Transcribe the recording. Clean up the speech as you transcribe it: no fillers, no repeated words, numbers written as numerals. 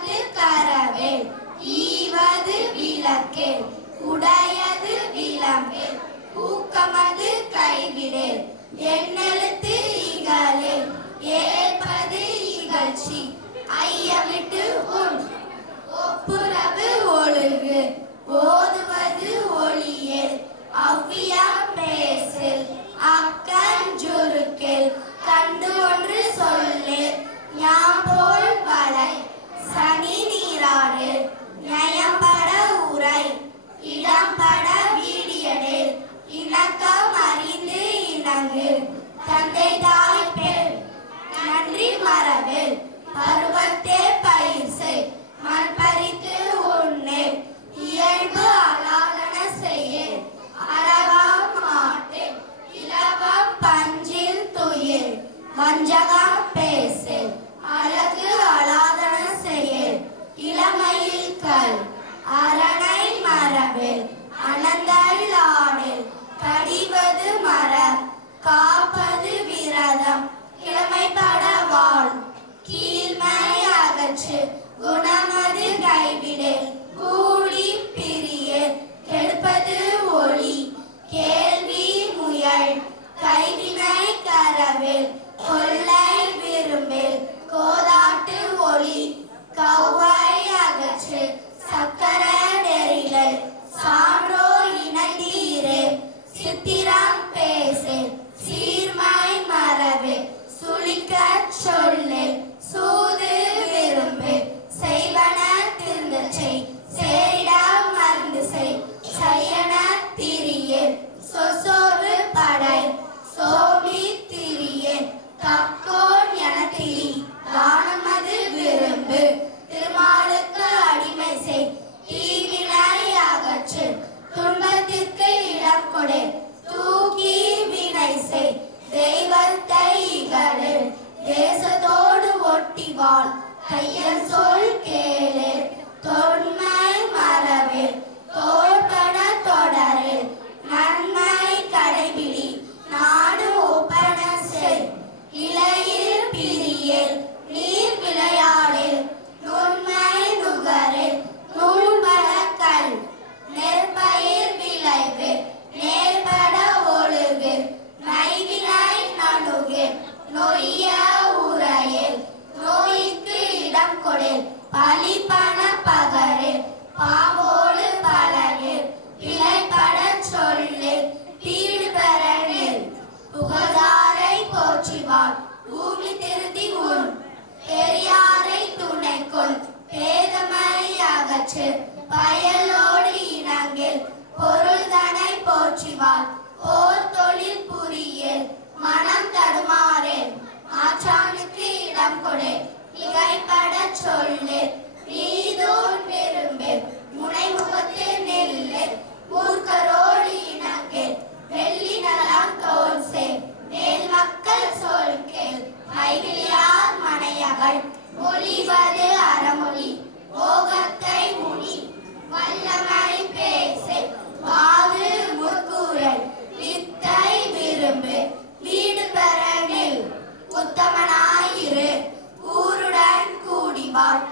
ஈவது கரவேல் ஈவது விளக்கேல் உடையது விளம்பேல் ஊக்கமது கைவிடேல் எண்ணெழுத்து இகழேல் ஏற்பது இகழ்ச்சி ஐயமிட்டு உன் ஒப்புரவு ஒழுகு ஓதுவது ஒளியேல் அவ்வியம் பேசல் அக்கஞ்சுருக்கேல் கண்டு ஒன்று சொல்லேல் ஞாபோல் வளை சனி நீராடு நயம்பட உரை இடம்பட வீடியடேல் இணக்கம் அறிந்து இணங்கு தந்தை தாய் பேர் நன்றி மரபில் பருவத்தே பயிர் செய் மண் பறித்து உண்ணே இயல்பு அலாதன செய்ய அறவாம் மாட்டே இலவம் பஞ்சில் துயில் வஞ்சகம் பேசு அழகு அலாதன செய்ய இளமையில் கல் அரணை மரபில் அனந்தல் ஆடில் கடிவது மரம் காப்பது விரதம் கிழமைப்பட வாழ் கீழ்மை அகற்று குணமது கைவிடேல் கூடி பிரிய கெடுப்பது ஒளி கேள்வி முயல் கைவினை கரவேல் கொள்ளை விரும்பேல் கோதாட்டு ஒளி கௌவை அகற்று சக்கர நெறிழல் சான்றோர் இணைந்தீரே சித்திரம் பேசே சீர்மை மரபே சுளிக்கச் சொல்லு சூது விரும்பு செய்வன திருந்த செய் சேரிடம் மருந்து செய் செய்யன திரியே சொசோறு படை சோமி திரியே கக்கோன் என திரி தானமது விரும்பு திருமாலுக்கு அடிமை செய் தீவினை அகற்று துன்பத்திற்கு இடம் கொடு தூக்கி வினை செய் தெய்வத்தை இகழு தேசத்தோடு ஒட்டி வாழ் கையல் சொல் கேளு தொன்மை மரபில் தோள்பட தொடரு நன்மை கடைபிடி நாடு ஒப்பன செய் இலையில் பிரியல் நீர் விளையாடில் நுண்மை நுகரில் நூல்பல கல் நெற்பயிர் விளைவு நேர்பட ஒழுகு நைவினை நணுகு நொய்ய உரையில் நோய்க்கு இடம் கொடில் பழிப்பன பகரில் பாவோடு பழகில் பிழைப்பட சொல்லில் பீடு பெறனில் புகழாரை போற்றிவாள் பூமி திருத்தி உன் பெரியாரை துணைக்குள் பேதமை அகற்று பயலோடு இணங்கில் பொருள்தனை போற்றிவாள் போர் தொழில் புரியல் மனம் தடுமாறேன் ஆற்றானுக்கு இடம் கொடு மிகைப்பட சொல்லு நீதோன் விரும்பு முனைமுகத்து நெல்லு மூர்க்கரோடு இணங்கில் வெள்ளி நலம் தோல் சேர் மேல் மக்கள் சொல் கேள் மைவிலியார் மனையகள் மொழிவது அறமொழி ஓகத்தை முனி வல்லமை பேசு வாது முற்கூறல் வித்தை விரும்பு வீடு பெறனில் உத்தமனாயிரு ஊருடன் கூடிவாள்